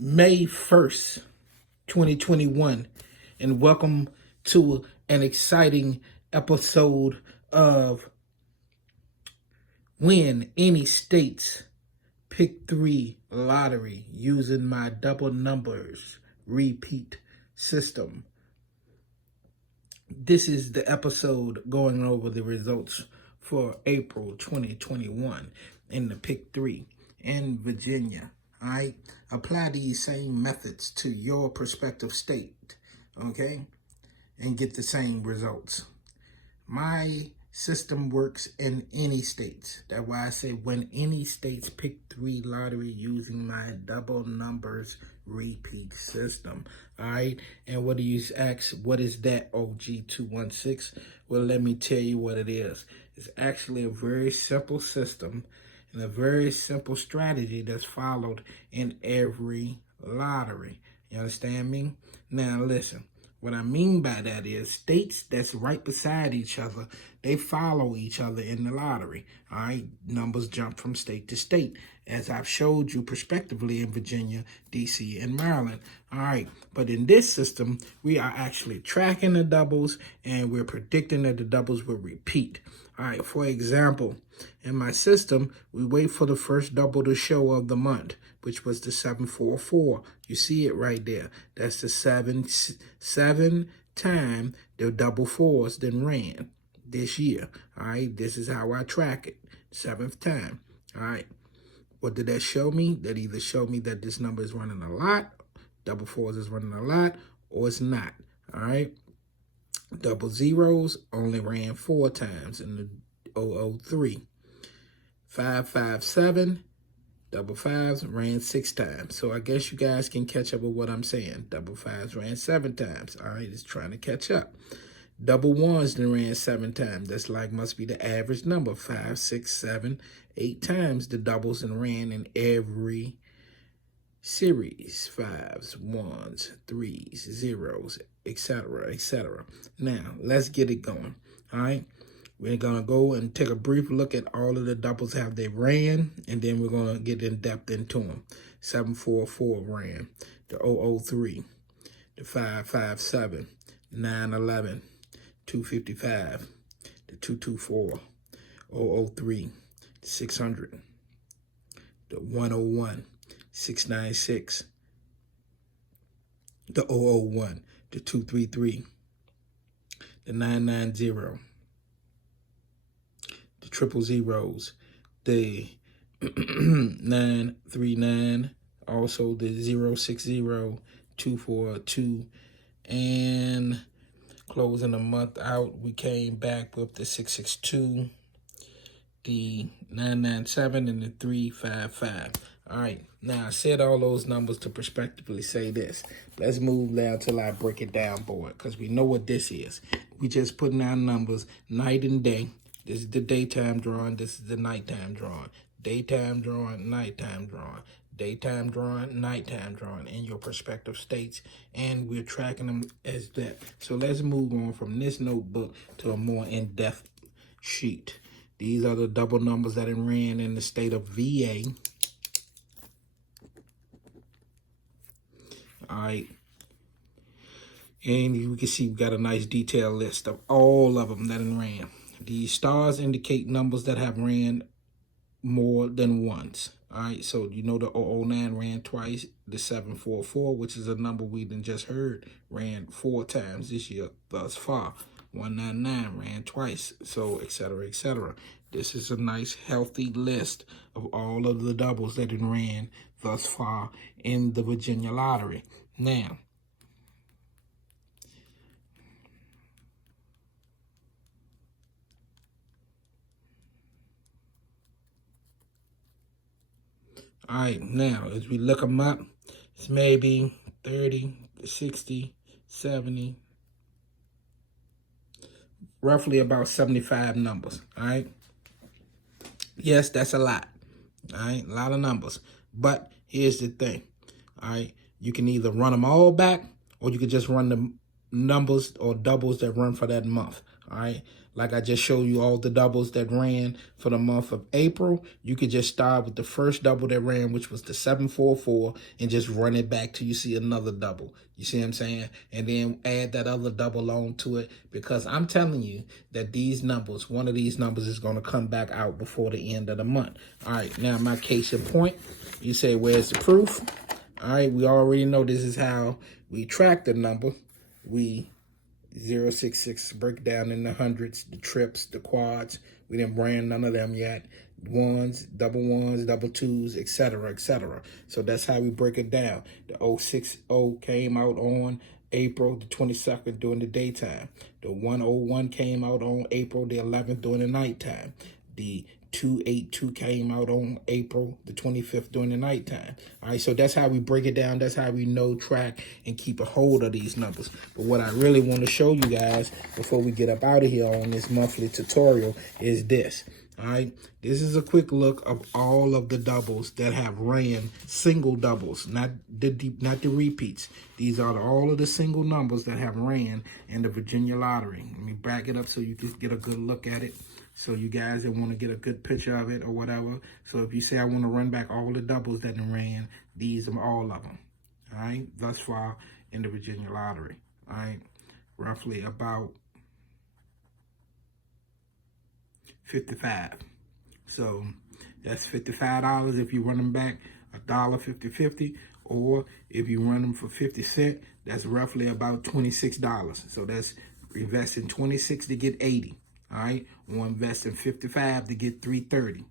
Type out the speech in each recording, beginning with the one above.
May 1st, 2021, and welcome to an exciting episode of Win Any States Pick 3 Lottery using my double numbers repeat system. This is the episode going over the results for April 2021 in the Pick 3 in Virginia. All right, apply these same methods to your prospective state, okay, and get the same results. My system works in any states. That's why I say when any states Pick 3 lottery using my double numbers repeat system. All right, and what do you ask? What is that, OG216? Well, let me tell you what it is. It's actually a very simple system and a very simple strategy that's followed in every lottery. You understand me? Now listen, what I mean by that is states that's right beside each other, they follow each other in the lottery. All right, numbers jump from state to state, as I've showed you prospectively in Virginia, DC, and Maryland. All right, but in this system, we are actually tracking the doubles and we're predicting that the doubles will repeat. All right, for example, in my system, we wait for the first double to show of the month, which was the 744. You see it right there. That's the seven time the double fours then ran this year. All right, this is how I track it. 7th time. All right, what did that show me? That either showed me that this number is running a lot, double fours is running a lot, or it's not. All right. Double zeros only ran 4 times in the 003. 557, double fives ran 6 times. So I guess you guys can catch up with what I'm saying. Double fives ran 7 times. All right, it's trying to catch up. Double ones then ran 7 times. That's like must be the average number. 5, 6, 7, 8 times the doubles and ran in every series. 5s, 1s, 3s, zeros, etc., etc. Now, let's get it going. All right. We're going to go and take a brief look at all of the doubles how they ran, and then we're going to get in depth into them. 744 ran, the 003, the 557, 911, 255, the 224, 003, 600, the 101, 696, the 001, the 233, the 990, the triple zeros, the 939, also the 060, 242, and closing the month out, we came back with the 662, the 997, and the 355. All right, now I said all those numbers to prospectively say this. Let's move down till I break it down, boy, because we know what this is. We just putting down numbers night and day. This is the daytime drawing. This is the nighttime drawing. Daytime drawing, nighttime drawing. Daytime drawing, nighttime drawing in your prospective states. And we're tracking them as that. So let's move on from this notebook to a more in-depth sheet. These are the double numbers that it ran in the state of VA. All right. And you can see we've got a nice detailed list of all of them that it ran. The stars indicate numbers that have ran more than once. All right, so you know the 009 ran twice. The 744, which is a number we just heard, ran 4 times this year thus far. 199 ran twice, so etc., etc. This is a nice, healthy list of all of the doubles that it ran thus far in the Virginia lottery. Now, all right, now, as we look them up, it's maybe 30, 60, 70, roughly about 75 numbers, all right? Yes, that's a lot, all right? A lot of numbers. But here's the thing, all right? You can either run them all back or you can just run the numbers or doubles that run for that month, all right? like I just showed you all the doubles that ran for the month of April, you could just start with the first double that ran, which was the 744, and just run it back till you see another double. You see what I'm saying? And then add that other double on to it, because I'm telling you that these numbers, one of these numbers is going to come back out before the end of the month. All right, now my case in point, you say, where's the proof? All right, we already know this is how we track the number. We 066 break down in the hundreds, the trips, the quads. We didn't brand none of them yet. Ones, double twos, etc., etc. So that's how we break it down. The 060 came out on April the 22nd during the daytime. The 101 came out on April the 11th during the nighttime. The 282 came out on April the 25th during the nighttime. All right, so that's how we break it down. That's how we know, track, and keep a hold of these numbers. But what I really want to show you guys before we get up out of here on this monthly tutorial is this. All right, this is a quick look of all of the doubles that have ran, single doubles, not the repeats. These are all of the single numbers that have ran in the Virginia Lottery. Let me back it up so you can get a good look at it. So you guys that want to get a good picture of it or whatever. So if you say I want to run back all the doubles that ran, these are all of them. All right, thus far in the Virginia Lottery. All right, roughly about 55. So that's $55 if you run them back $1.50, or if you run them for 50 cents, that's roughly about $26. So that's investing 26 to get 80. All right, or investing 55 to get 330.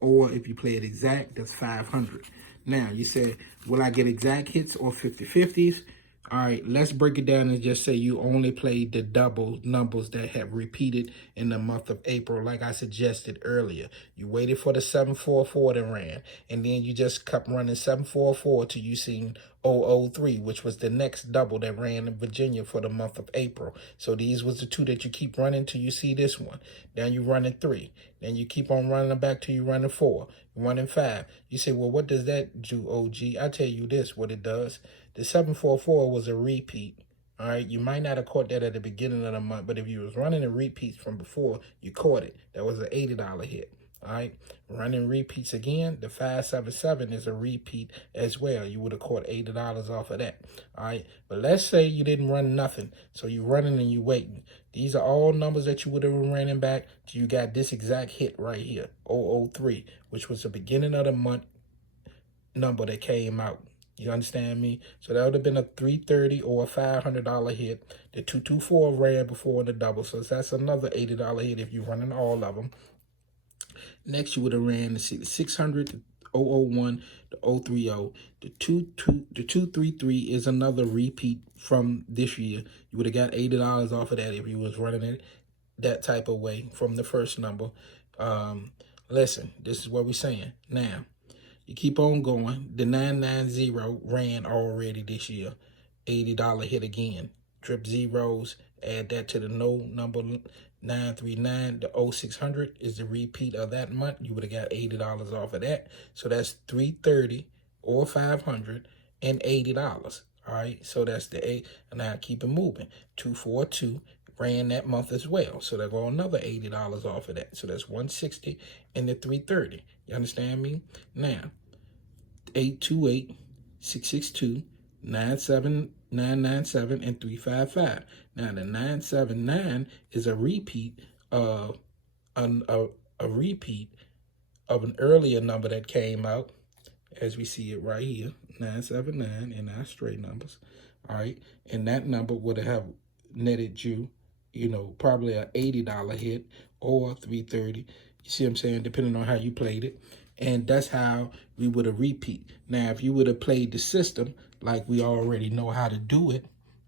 Or if you play it exact, that's 500. Now you said, will I get exact hits or 50-50s? All right, let's break it down and just say you only played the double numbers that have repeated in the month of April, like I suggested earlier. You waited for the 744 that ran, and then you just kept running 744 till you seen 003, which was the next double that ran in Virginia for the month of April. So these was the two that you keep running till you see this one. Then you running 3. Then you keep on running back till you running 4. You're running 5. You say, well, what does that do, OG? I tell you this, what it does. The 744 was a repeat. All right, you might not have caught that at the beginning of the month, but if you was running the repeats from before, you caught it. That was an $80 hit. All right, running repeats again, the 577 is a repeat as well. You would have caught $80 off of that. All right, but let's say you didn't run nothing, so you running and you waiting. These are all numbers that you would have been running back till you got this exact hit right here, 003, which was the beginning of the month number that came out. You understand me? So that would have been a $330 or a $500 hit. The 224 ran before the double, so that's another $80 hit if you're running all of them. Next, you would have ran the 600, the 001, the 030. The 233 is another repeat from this year. You would have got $80 off of that if you was running it that type of way from the first number. Listen, this is what we're saying. Now, you keep on going. The 990 ran already this year. $80 hit again. Trip zeros, add that to the no number 939. The 0600 is the repeat of that month. You would have got $80 off of that. So that's $330 or $500 and $80. All right, so that's the 8. And now keep it moving. 242 ran that month as well. So there go another $80 off of that. So that's $160 and the $330. You understand me? Now, 828, 662, 97997, and 355. Now the 979 is a repeat of a repeat of an earlier number that came out, as we see it right here, 979 in our straight numbers. All right, and that number would have netted you, probably an $80 hit or 330. You see what I'm saying? Depending on how you played it. And that's how we would have repeat. Now, if you would have played the system like we already know how to do it,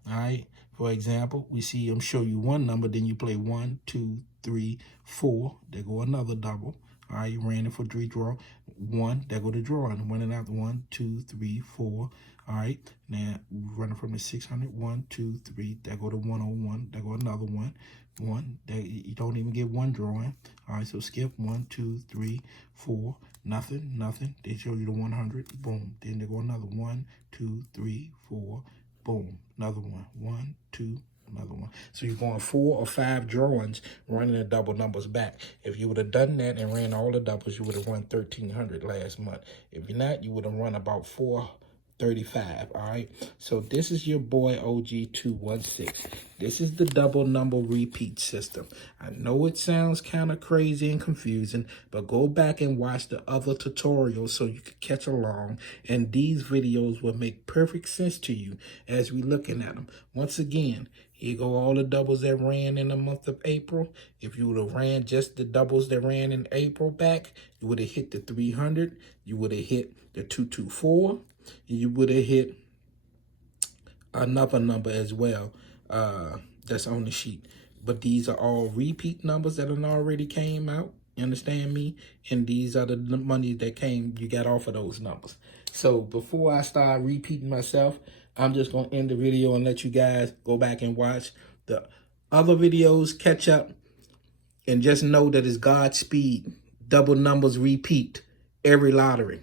all right? For example, we see them show you one number, then you play 1, 2, 3, 4. There go another double. All right, you ran it for 3 draw. 1, there go the draw. And running out 1, 2, 3, 4. All right, now running from the 600, 1, 2, 3. There go the 101. There go another one. 1. You don't even get one drawing. All right, so skip 1, 2, 3, 4. Nothing. They show you the 100. Boom. Then there go another 1, 2, 3, 4. Boom. Another one. 1, 2, Another one. So you're going 4 or 5 drawings running the double numbers back. If you would have done that and ran all the doubles, you would have won 1,300 last month. If you're not, you would have run about 435. All right. So this is your boy OG216. This is the double number repeat system. I know it sounds kind of crazy and confusing, but go back and watch the other tutorials so you can catch along. And these videos will make perfect sense to you as we looking at them. Once again, here go all the doubles that ran in the month of April. If you would have ran just the doubles that ran in April back, you would have hit the 300. You would have hit the 224. You would have hit another number as well that's on the sheet. But these are all repeat numbers that have already came out. You understand me? And these are the money that you got off of those numbers. So before I start repeating myself, I'm just going to end the video and let you guys go back and watch the other videos, catch up, and just know that it's Godspeed. Double numbers repeat every lottery.